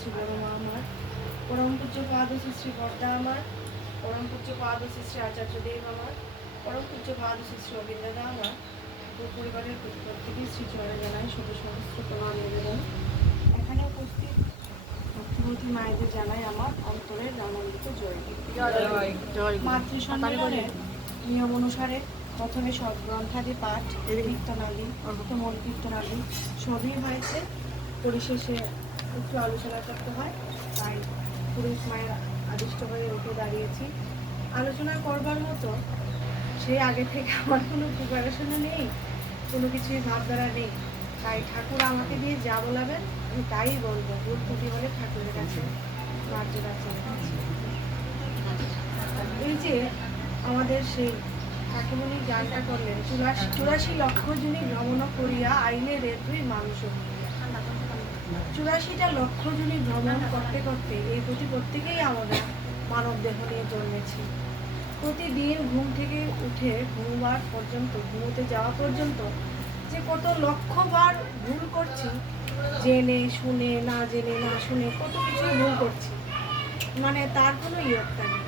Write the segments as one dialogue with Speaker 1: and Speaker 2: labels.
Speaker 1: শ্রী বড় মা আমার পরম পূজ্য পাদ শ্রী বর্দা আমার পরম পূজ্য পাদ শ্রী আচার্য দেব আমার পরম পূজ্য পাদ শ্রী অবিন্দ্রদা আমার ঠাকুর পরিবারের প্রতি- প্রত্যেকেই শ্রী চরণে জানাই শত সহস্র প্রণাম নিবেদন এখানে উপস্থিত ভক্তিমতী মায়েদের জানাই আমার অন্তরের আনন্দিত জয়। মাতৃ সম্মেলনে নিয়ম অনুসারে প্রথমে সব গ্রন্থাদি পাঠ কীর্তনাদি অর্থমূল কীর্তনাদি সবই হয়েছে। পরিশেষে একটু আলোচনা করতে হয়, তাই পুরুষ মায়ের আদিষ্ট হয়ে উঠে দাঁড়িয়েছি। আলোচনা করবার মতো সে আগে থেকে আমার কোনো প্রিপারেশনও নেই, কোনো কিছুই ভাবধারা নেই। তাই ঠাকুর আমাকে দিয়ে যা বলাবেন, আমি তাই বলব। ভুল ত্রুটি হলে ঠাকুরের কাছে কাছে এই যে আমাদের সেই কাকিমণি গানটা করলেন, চুরাশি চুরাশি লক্ষ জনী ভ্রমণ করিয়া আইলে রে তুই মানুষ। চুরাশিটা লক্ষ জনী ভ্রমণ করতে করতে এই প্রতি প্রত্যেকেই আমরা মানব দেহ নিয়ে জন্মেছি। প্রতিদিন ঘুম থেকে উঠে ঘুমবার পর্যন্ত, ঘুমোতে যাওয়া পর্যন্ত যে কত লক্ষবার ভুল করছি, জেনে, শুনে, না জেনে, না শুনে কত কিছু ভুল করছি মানে তার কোনো ইয়ত্তা নেই।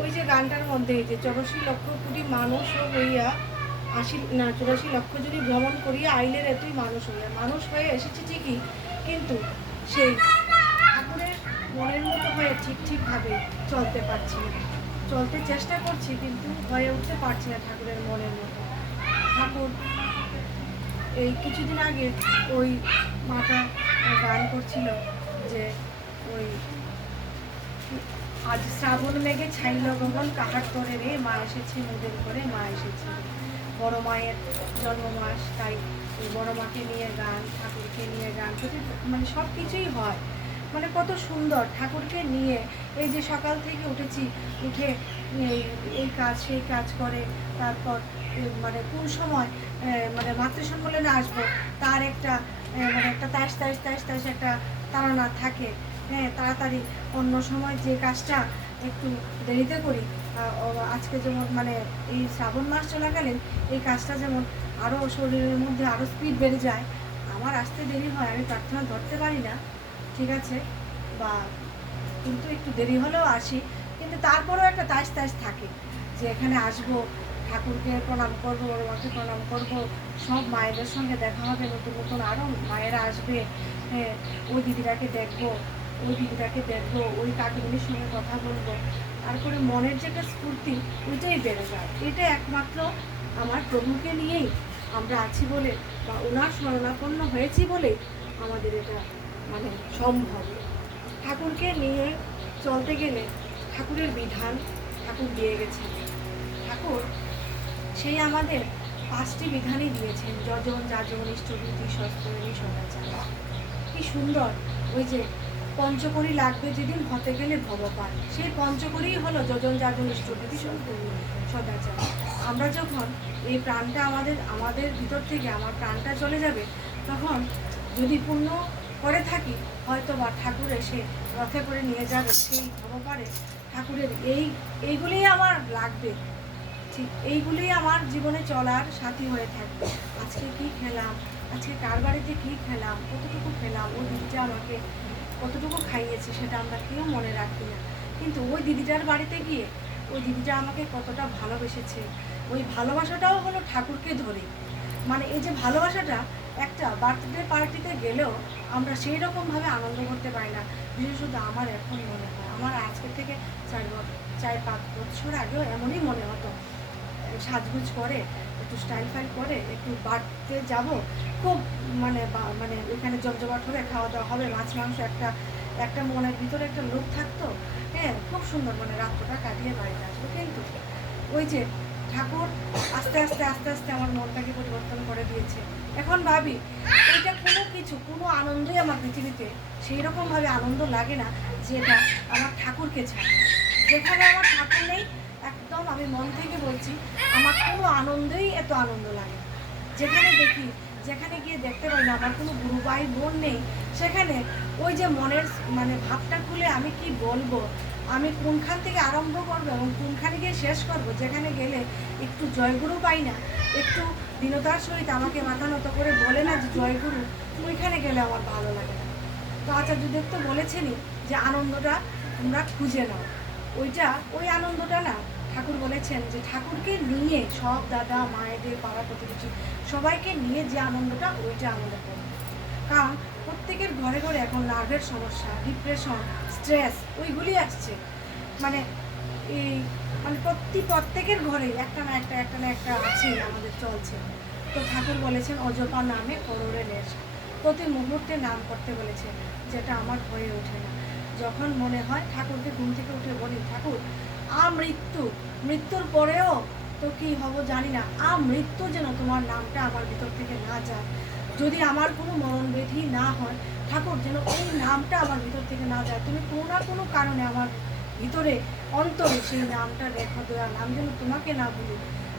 Speaker 1: ওই যে গানটার মধ্যে যে চৌরাশি লক্ষ কোটি মানুষও হইয়া আশি না, চুরাশি লক্ষ যদি ভ্রমণ করিয়া আইলের এতই মানুষ হইয়া। মানুষ হয়ে এসেছে ঠিকই, কিন্তু সেই ঠাকুরের মনের মতো হয়ে ঠিক ঠিকভাবে চলতে পারছি না। চলতে চেষ্টা করছি, কিন্তু হয়ে উঠতে পারছি না ঠাকুরের মনের মতো। ঠাকুর, এই কিছুদিন আগে ওই মাথা গান করছিল যে ওই আজ শ্রাবণ মেঘে ছাইল গগন, কাহার করে রে, মা এসেছে, মোদের করে মা এসেছে। বড় মায়ের জন্মমাস, তাই বড় মাকে নিয়ে গান, ঠাকুরকে নিয়ে গান মানে সব কিছুই হয়। মানে কত সুন্দর ঠাকুরকে নিয়ে এই যে সকাল থেকে উঠেছি, উঠে এই কাজ, সেই কাজ করে, তারপর মানে কোন সময় মানে মাতৃ সম্মেলনে আসব, তার একটা মানে একটা তাস তাস তাস তাস একটা তাড়না থাকে। হ্যাঁ তাড়াতাড়ি অন্য সময় যে কাজটা একটু দেরিতে করি আজকে যেমন মানে এই শ্রাবণ মাস চলাকালীন এই কাজটা যেমন আরও শরীরের মধ্যে আরও স্পিড বেড়ে যায়, আমার আসতে দেরি হয়, আমি প্রার্থনা ধরতে পারি না, ঠিক আছে? বা কিন্তু একটু দেরি হলেও আসি, কিন্তু তারপরেও একটা তাস তাস থাকে যে এখানে আসব, ঠাকুরকে প্রণাম করব ওর মাকে প্রণাম করব, সব মায়েদের সঙ্গে দেখা হবে, নতুন নতুন আরও মায়েরা আসবে হ্যাঁ ওই দিদিটাকে দেখব, ওই দিদিটাকে দেখব, ওই কাকিমণির সঙ্গে কথা বলব তারপরে মনের যে একটা স্ফূর্তি, ওইটাই বেড়ে যায়। এটা একমাত্র আমার প্রভুকে নিয়েই আমরা আছি বলে বা ওনার স্মরণাপন্ন হয়েছি বলে আমাদের এটা মানে সম্ভব। ঠাকুরকে নিয়ে চলতে গেলে ঠাকুরের বিধান ঠাকুর দিয়ে গেছেন। ঠাকুর সেই আমাদের পাঁচটি বিধানই দিয়েছেন, যজন, যাজন ইষ্টভূতি সস্তরণী সদাচার। কি সুন্দর ওই যে পঞ্চকড়ি লাগবে যেদিন হতে গেলে ভগবান সেই পঞ্চকড়িই হলো যজন যাজন সস্তরণী সদাচার। আমরা যখন এই প্রাণটা আমাদের আমাদের ভিতর থেকে আমার প্রাণটা চলে যাবে, তখন যদি পুণ্য করে থাকি হয়তো বা ঠাকুর এসে রথে করে নিয়ে যাবে সেই ভগবানে ঠাকুরের এই, এইগুলিই আমার লাগবে। ঠিক এইগুলিই আমার জীবনে চলার সাথী হয়ে থাকবে। আজকে কি খেলাম? আজকে কার বাড়িতে কী খেলাম? কতটুকু খেলাম? ও দিদিটা আমাকে কতটুকু খাইয়েছে সেটা আমরা কেউ মনে রাখি না। কিন্তু ওই দিদিটার বাড়িতে গিয়ে, ওই দিদিটা আমাকে কতটা ভালোবেসেছে। ওই ভালোবাসাটাও হলো ঠাকুরকে ধরে। মানে এই যে ভালোবাসাটা একটা বার্থডে পার্টিতে গেলেও আমরা সেই রকমভাবে আনন্দ করতে পারি না। বিশেষত আমার এখন মনে হয়। আমার আজকে থেকে চার চার পাঁচ বছর আগেও এমনই মনে হতো সাজগুজ করে, একটু স্টাইল ফাইল করে, একটু বাড়তে যাব। খুব মানে মানে ওইখানে জমজমাট হবে খাওয়া দাওয়া হবে, মাছ, মাংস একটা একটা মনের ভিতরে একটা লোক থাকতো। হ্যাঁ খুব সুন্দর মানে রাত্রটা কাটিয়ে বাড়িতে আসব। কিন্তু ওই যে ঠাকুর আস্তে আস্তে আস্তে আস্তে আমার মনটাকে পরিবর্তন করে দিয়েছে। এখন ভাবি, এটা কোনো কিছু, কোনো আনন্দই আমার পৃথিবীতে সেই রকমভাবে আনন্দ লাগে না যেটা আমার ঠাকুরকে ছাড়া। যেখানে আমার ঠাকুর নেই একদম আমি মন থেকে বলছি, আমার কোনো আনন্দই এত আনন্দ লাগে যেখানে দেখি, যেখানে গিয়ে দেখতে পাই না, আমার কোনো গুরু ভাই বোন নেই, সেখানে ওই যে মনের মানে ভাবটা খুলে আমি কি বলব? আমি কোনখান থেকে আরম্ভ করব এবং কোনখানে গিয়ে শেষ করব? যেখানে গেলে একটু জয়গুরু পাই না, একটু দীনতার সহিত আমাকে মাথা নত করে বলে না যে, জয়গুরু, ওইখানে গেলে আমার ভালো লাগে না। তো আচার্যদেব তো বলেছেনই যে, আনন্দটা তোমরা খুঁজে নাও। ওইটা, ওই আনন্দটা না ঠাকুর বলেছেন যে ঠাকুরকে নিয়ে সব দাদা, মায়েদের পাড়া প্রতিবেশী সবাইকে নিয়ে যে আনন্দটা, ওইটা আনন্দ করো কারণ প্রত্যেকের ঘরে ঘরে এখন নার্ভের সমস্যা ডিপ্রেশন স্ট্রেস ওইগুলি আসছে। মানে এই মানে প্রতি প্রত্যেকের ঘরে একটা না একটা একটা না একটা আছে আমাদের চলছে। তো ঠাকুর বলেছেন অজপা নামে করোড়ে নেশা প্রতি মুহূর্তে নাম করতে বলেছে, যেটা আমার হয়ে ওঠে না। যখন মনে হয় ঠাকুরকে ঘুম থেকে উঠে বলি, ঠাকুর আ মৃত্যু। মৃত্যুর পরেও তো কি হব জানি না। আ মৃত্যু যেন তোমার নামটা আমার ভিতর থেকে না যায়। যদি আমার কোনো মরণ ব্যাধি না হয়, ঠাকুর যেন ওই নামটা আমার ভিতর থেকে না যায়। তুমি কোনো না কোনো কারণে আমার ভিতরে, অন্তরে সেই নামটা রেখো দেওয়া নাম যেন তোমাকে না ভুলি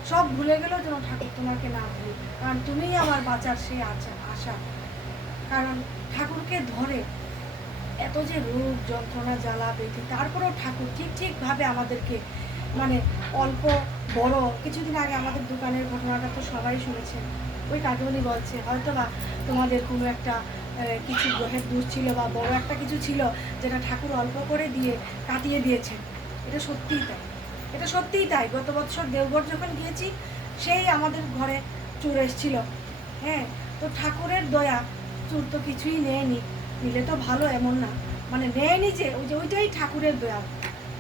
Speaker 1: সব ভুলে গেলেও যেন ঠাকুর তোমাকে না ভুলি কারণ তুমিই আমার বাঁচার সেই আশা। কারণ ঠাকুরকে ধরে এত যে রোগ যন্ত্রণা জ্বালা বেঁধে তারপরেও ঠাকুর ঠিক ঠিকভাবে আমাদেরকে মানে অল্প, বড়, কিছুদিন আগে আমাদের দোকানের ঘটনাটা তো সবাই শুনেছেন। ওই কাকুমণি বলছে হয়তো বা তোমাদের কোনো একটা কিছু গ্রহের দোষ ছিল বা বড় একটা কিছু ছিল যেটা ঠাকুর অল্প করে দিয়ে কাটিয়ে দিয়েছেন। এটা সত্যিই তাই। এটা সত্যিই তাই। গত বছর দেওঘর যখন গিয়েছি, সেই আমাদের ঘরে চোর এসেছিল। হ্যাঁ তো ঠাকুরের দয়া চোর তো কিছুই নেয়নি। নিলে তো ভালো এমন না। মানে নেয়নি যে ওই যে ওইটাই ঠাকুরের দয়া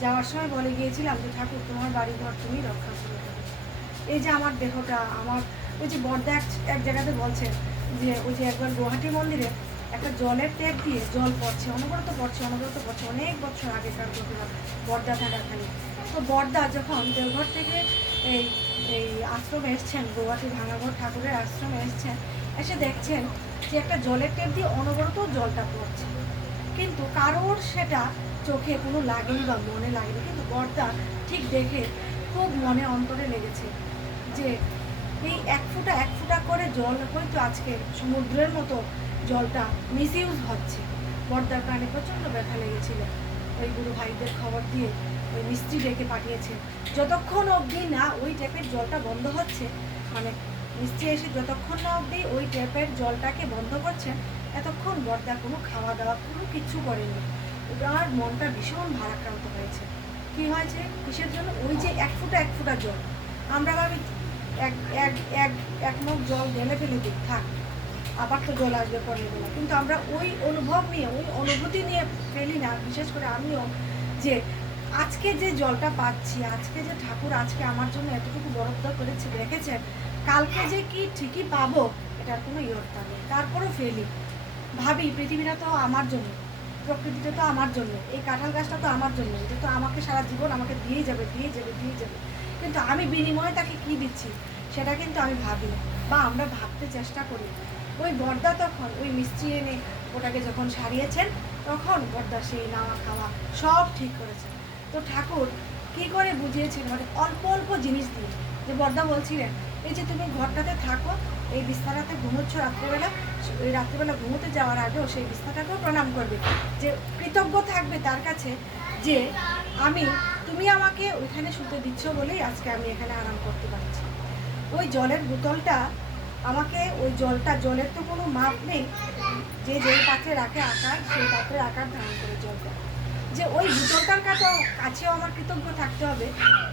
Speaker 1: যাওয়ার সময় বলে গিয়েছিলাম যে, ঠাকুর, তোমার বাড়ি ঘর তুমি রক্ষা করে এই যে আমার দেহটা, আমার ওই যে বর্দা এক এক জায়গাতে বলছেন যে, ওই যে একবার গুয়াহাটি মন্দিরে একটা জলের ট্যাপ দিয়ে জল পড়ছে, অনবরত পড়ছে অনবরত পড়ছে, অনেক বছর আগে আগেকার ঘটনা, বর্দা থাকাখানি তো বর্দা যখন দেওঘর থেকে এই এই আশ্রমে এসছেন, গুয়াহাটি ভাঙাঘর ঠাকুরের আশ্রমে এসছেন, এসে দেখছেন যে একটা জলের টেপ দিয়ে অনবরত জলটা পড়ছে। কিন্তু কারোর সেটা চোখে কোনো লাগেনি বা মনে লাগেনি। কিন্তু বর্দা ঠিক দেখে খুব মনে অন্তরে লেগেছে যে এই এক ফুটা এক ফুটা করে জল হয়তো আজকে সমুদ্রের মতো জলটা মিস ইউজ হচ্ছে। বর্দার প্রাণে প্রচণ্ড ব্যথা লেগেছিল। ওই গুরু ভাইদের খবর দিয়ে ওই মিস্ত্রি ডেকে পাঠিয়েছে, যতক্ষণ অবধি না ওই ট্যাপের জলটা বন্ধ হচ্ছে মানে মিস্ত্রি এসে যতক্ষণ না অবধি ওই ট্যাপের জলটাকে বন্ধ করছেন, এতক্ষণ বর্দা কোনো খাওয়া দাওয়া, কোনো কিচ্ছু করেনি ওনার মনটা ভীষণ ভারাক্রান্ত হয়েছে। কি হয়েছে? কিসের জন্য? ওই যে এক ফুটা এক ফুটা জল। আমরা ভাবি, এক এক এক এক মুখ জল ঢেলে ফেলে দিই, থাক, আবার তো জল আসবে পরের বেলা। কিন্তু আমরা ওই অনুভব নিয়ে, ওই অনুভূতি নিয়ে ফেলি না, বিশেষ করে আমিও যে আজকে যে জলটা পাচ্ছি, আজকে যে ঠাকুর আজকে আমার জন্য এতটুকু বরফ করেছে, রেখেছেন কালকে যে কি ঠিকই পাবো, এটার কোনো ইয়র্তা নেই তারপরও ফেলি ভাবি, পৃথিবীটা তো আমার জন্য, প্রকৃতিটা তো আমার জন্য, এই কাঁঠাল গাছটা তো আমার জন্য, এটা তো আমাকে সারা জীবন আমাকে দিয়েই যাবে দিয়ে যাবে দিয়ে যাবে। কিন্তু আমি বিনিময়ে তাকে কি দিচ্ছি, সেটা কিন্তু আমি ভাবি না। বা আমরা ভাবতে চেষ্টা করি। ওই বর্দা তখন, ওই মিষ্টি এনে ওটাকে যখন সারিয়েছেন, তখন বর্দা সেই নাওয়া খাওয়া সব ঠিক করেছেন তো ঠাকুর কি করে বুঝিয়েছেন? মানে অল্প অল্প জিনিস দিয়ে। যে বর্দা বলছিলেন এই যে তুমি ঘরটাতে থাকো, এই বিছানাতে ঘুমোচ্ছ রাত্রেবেলা ওই রাত্রেবেলা ঘুমোতে যাওয়ার আগেও সেই বিছানাটাকেও প্রণাম করবে। যে কৃতজ্ঞ থাকবে তার কাছে যে আমি, তুমি আমাকে ওইখানে শুতে দিচ্ছ বলেই আজকে আমি এখানে আরাম করতে পারছি। ওই জলের বোতলটা, আমাকে ওই জলটা, জলের তো কোনো মাপ নেই। যে যে পাত্রে রাখে আকার, সেই পাত্রের আকার ধারণ করে জলটা। যে ওই বোতলটার কাছে কাছেও আমার কৃতজ্ঞ থাকতে হবে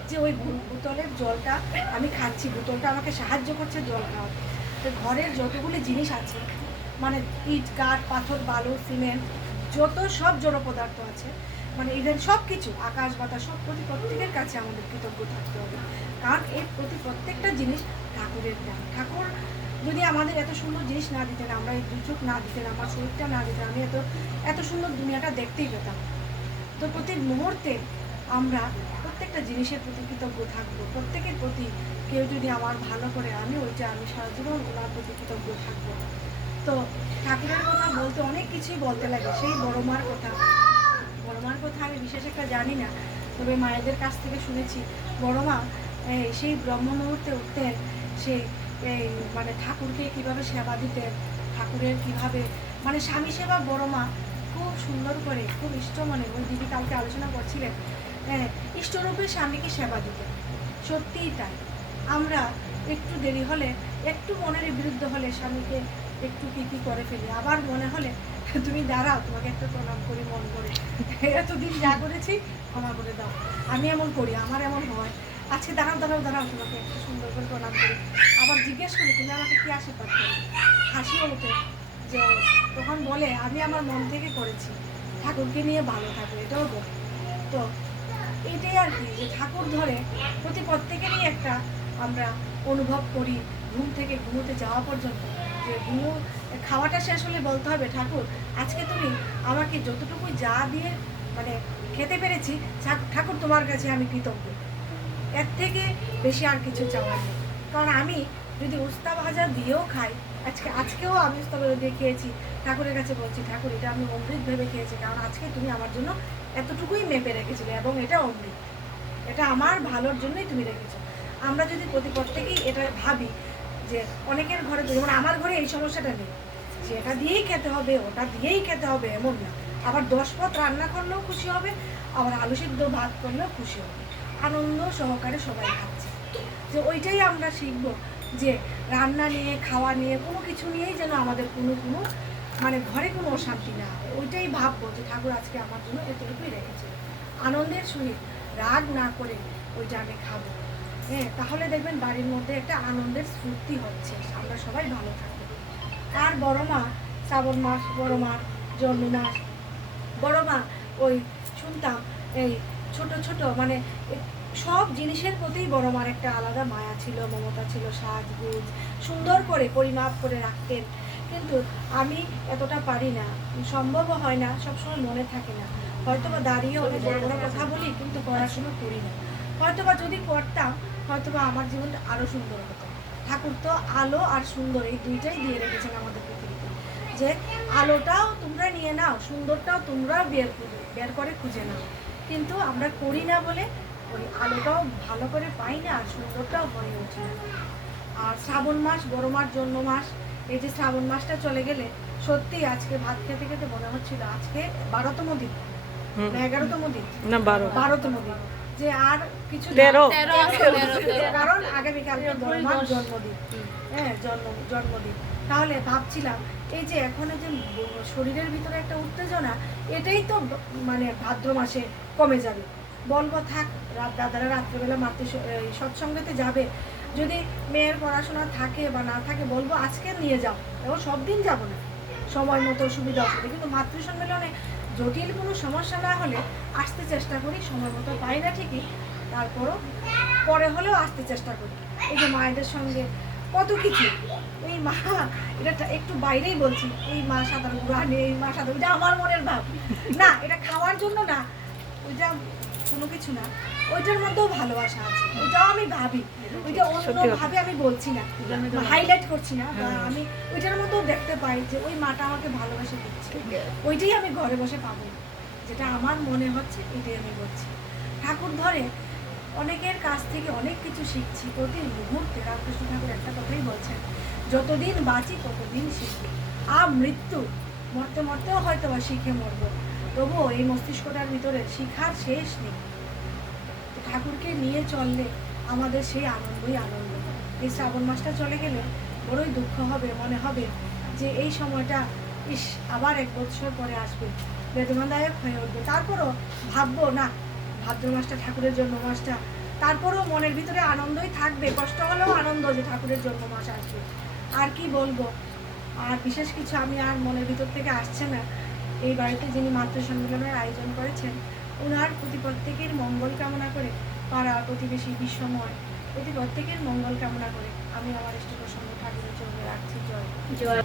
Speaker 1: যে ওই বোতলের জলটা আমি খাচ্ছি, বোতলটা আমাকে সাহায্য করছে জল খাওয়াতে তো ঘরের যতগুলি জিনিস আছে মানে ইট কাঠ পাথর, বালু, সিমেন্ট, যত সব জড় পদার্থ আছে মানে ইভেন সব কিছু, আকাশ, বাতাস, সব প্রতি প্রত্যেকের কাছে আমাদের কৃতজ্ঞ থাকতে হবে। কারণ এর প্রতি প্রত্যেকটা জিনিস ঠাকুরের দান ঠাকুর যদি আমাদের এত সুন্দর জিনিস না দিতেন, আমরা এই দুচোখ না দিতেন, আমার শরীরটা না দিতেন, আমি এত এত সুন্দর দুনিয়াটা দেখতেই পেতাম। তো প্রতি মুহূর্তে আমরা প্রত্যেকটা জিনিসের প্রতি কৃতজ্ঞ থাকব। প্রত্যেকের প্রতি কেউ যদি আমার ভালো করে আমি ওইটা আমি সারা জীবন ওনার প্রতি কৃতজ্ঞ থাকব। তো ঠাকুরের কথা বলতে অনেক কিছুই বলতে লাগে সেই বড় মার কথা। বড় মার কথা আমি বিশেষ একটা জানি না তবে মায়েদের কাছ থেকে শুনেছি। বড় মা সেই ব্রহ্ম মুহূর্তে উঠতেন এই, মানে ঠাকুরকে কীভাবে সেবা দিতেন ঠাকুরের কীভাবে মানে স্বামী সেবা বড় মা খুব সুন্দর করে, খুব ইষ্ট মনে ওই দিদি কালকে আলোচনা করছিলেন হ্যাঁ ইষ্টরূপে স্বামীকে সেবা দিতে? সত্যিই তাই। আমরা একটু দেরি হলে, একটু মনের বিরুদ্ধ হলে স্বামীকে একটু কী কী করে ফেলি। আবার মনে হলে, তুমি দাঁড়াও, তোমাকে একটা প্রণাম করি, মন করে এতদিন যা করেছি, ক্ষমা করে দাও। আমি এমন করি, আমার এমন হয়। আজকে দাঁড়াও দাঁড়াও দাঁড়াও, তোমাকে একটু সুন্দর করে প্রণাম করি। আবার জিজ্ঞেস করি, তুমি আমাকে কি আশীর্বাদ করো? হাসি ওঠে। যে তখন বলে, আমি আমার মন থেকে করেছি। ঠাকুরকে নিয়ে ভালো থাকো, এটাও বলে। তো এটাই আর কি, যে ঠাকুর ধরে প্রতি প্রত্যেকেরই একটা আমরা অনুভব করি, ঘুম থেকে ঘুমোতে যাওয়া পর্যন্ত। যে ঘুমো, খাওয়াটা শেষ হলে বলতে হবে, ঠাকুর, আজকে তুমি আমাকে যতটুকু যা দিয়ে মানে খেতে পেরেছি ঠাকুর তোমার কাছে আমি কৃতজ্ঞ। এর থেকে বেশি আর কিছু চাওয়ার নেই। কারণ আমি যদি উস্তা ভাজা দিয়েও খাই আজকে আজকেও আমি ভাজা দিয়ে খেয়েছি, ঠাকুরের কাছে বলছি, ঠাকুর, এটা আমি অমৃত ভেবে খেয়েছি, কারণ আজকে তুমি আমার জন্য এতটুকুই মেপে রেখেছিলে এবং এটা অমৃত। এটা আমার ভালোর জন্যই তুমি রেখেছো। আমরা যদি প্রতি প্রত্যেকেই এটা ভাবি, যে অনেকের ঘরে যেমন আমার ঘরে এই সমস্যাটা নেই, যে এটা দিয়েই খেতে হবে, ওটা দিয়েই খেতে হবে, এমন না। আবার দশ পথ রান্না করলেও খুশি হবে, আবার আলু সিদ্ধ ভাত করলেও খুশি হবে। আনন্দ সহকারে সবাই খাচ্ছে। যে ওইটাই আমরা শিখব। যে রান্না নিয়ে, খাওয়া নিয়ে, কোনো কিছু নিয়েই যেন আমাদের কোনো কোনো মানে ঘরে কোনো অশান্তি না হয়। ওইটাই ভাববো যে ঠাকুর আজকে আমার জন্য এতটুকুই রেখেছে। আনন্দের সহিত রাগ না করে ওইটা আমি খাব। হ্যাঁ তাহলে দেখবেন বাড়ির মধ্যে একটা আনন্দের স্ফূর্তি হচ্ছে। আমরা সবাই ভালো থাকব। আর বড় মা, শ্রাবণ মাস, বড় মার জন্ম মাস বড় মা ওই শুনতাম, এই ছোট ছোট মানে সব জিনিসের প্রতিই বড় মার একটা আলাদা মায়া ছিল মমতা ছিল সাজগুজ সুন্দর করে পরিমাপ করে রাখতেন। কিন্তু আমি এতটা পারি না সম্ভবও হয় না সবসময় মনে থাকে না। হয়তো বা দাঁড়িয়ে অনেক বড় বড় কথা। বলি কিন্তু পড়াশুনো করি না। হয়তো বা যদি করতাম হয়তো বা আমার জীবনটা আরও সুন্দর হতো। ঠাকুর তো আলো আর সুন্দর এই দুইটাই দিয়ে রেখেছেন আমাদের পৃথিবীতে। যে আলোটাও তোমরা নিয়ে নাও সুন্দরটাও তোমরাও বের করে বের করে খুঁজে নাও। কিন্তু আমরা করি না বলে ওই আলোটাও ভালো করে পাই না আর সুন্দরটাও হয়ে ওঠে না। আর শ্রাবণ মাস বড় মাস জন্ম মাস এই যে শ্রাবণ মাসটা চলে গেলে সত্যি আজকে ভাত খেতে খেতে মনে হচ্ছিল আজকে বারোতম দিন। না এগারোতম দিন।
Speaker 2: না বারো।
Speaker 1: বারোতম দিন। যে আর কিছু
Speaker 2: তেরো।
Speaker 1: কারণ আগামীকালকে বড় জন্মদিন। হ্যাঁ জন্ম জন্মদিন। তাহলে ভাবছিলাম এই যে এখন যে শরীরের ভিতরে একটা উত্তেজনা এটাই তো মানে ভাদ্র মাসে কমে যাবে। বলব, থাক দাদারা রাত্রেবেলা মাতৃ সৎসঙ্গেতে যাবে। যদি মেয়ের পড়াশোনা থাকে বা না থাকে, বলব আজকে নিয়ে যাও। এবং সব দিন যাব না। সময় মতো সুবিধা অসুবিধা কিন্তু মাতৃ সম্মেলনে জটিল কোনো সমস্যা না হলে আসতে চেষ্টা করি, সময় মতো পাই না ঠিকই। তারপরও পরে হলেও আসতে চেষ্টা করি। এই যে মায়েদের সঙ্গে কত কিছু। এই মা, এটা একটু বাইরেই বলছি। এই মা সাঁতার গুড়ানে এই মা সাঁতার এটা আমার মনের ভাব। না, এটা খাওয়ার জন্য না। ওই ওইটা কোনো কিছু না ওইটার মধ্যেও ভালোবাসা আছে। ওইটাও আমি ভাবি। ওইটা অন্য
Speaker 2: সত্যি কথা।
Speaker 1: ভাবে আমি বলছি না। হাইলাইট করছি না আমি ওইটার মধ্যেও দেখতে পাই যে ওই মাটা আমাকে ভালোবাসা দিচ্ছে। ওইটাই আমি ঘরে বসে পাবো। যেটা আমার মনে হচ্ছে এটাই আমি বলছি। ঠাকুর ধরে অনেকের কাছ থেকে অনেক কিছু শিখছি। প্রতি মুহূর্তে রামকৃষ্ণ ঠাকুর একটা কথাই বলছেন যতদিন বাঁচি ততদিন শিখি। আ মৃত্যু মরতে মরতেও হয়তো বা শিখে মরব। তবুও এই মস্তিষ্কটার ভিতরে শিখার শেষ নেই। ঠাকুরকে নিয়ে চললে আমাদের সেই আনন্দই আনন্দ। এই শ্রাবণ মাসটা চলে গেলে বড়ই দুঃখ হবে, মনে হবে যে এই সময়টা, ইস, আবার এক বছর পরে আসবে, বেদনাদায়ক হয়ে উঠবে। তারপরও ভাববো, না, ভাদ্র মাসটা ঠাকুরের জন্ম মাসটা। তারপরেও মনের ভিতরে আনন্দই থাকবে, কষ্ট হলেও আনন্দ যে ঠাকুরের জন্ম মাস আসবে। আর কি বলব? আর বিশেষ কিছু আমি আর মনের ভিতর থেকে আসছে না। এই বাড়িতে যিনি মাতৃ সম্মেলনের আয়োজন করেছেন ওনার প্রতি প্রত্যেকের মঙ্গল কামনা করে পাড়া প্রতিবেশী বিশ্বময় প্রতি প্রত্যেকের মঙ্গল কামনা করে আমি আমার ইষ্ট প্রসঙ্গ ঠাকুরের জন্য রাখছি। জয়।
Speaker 3: জয়।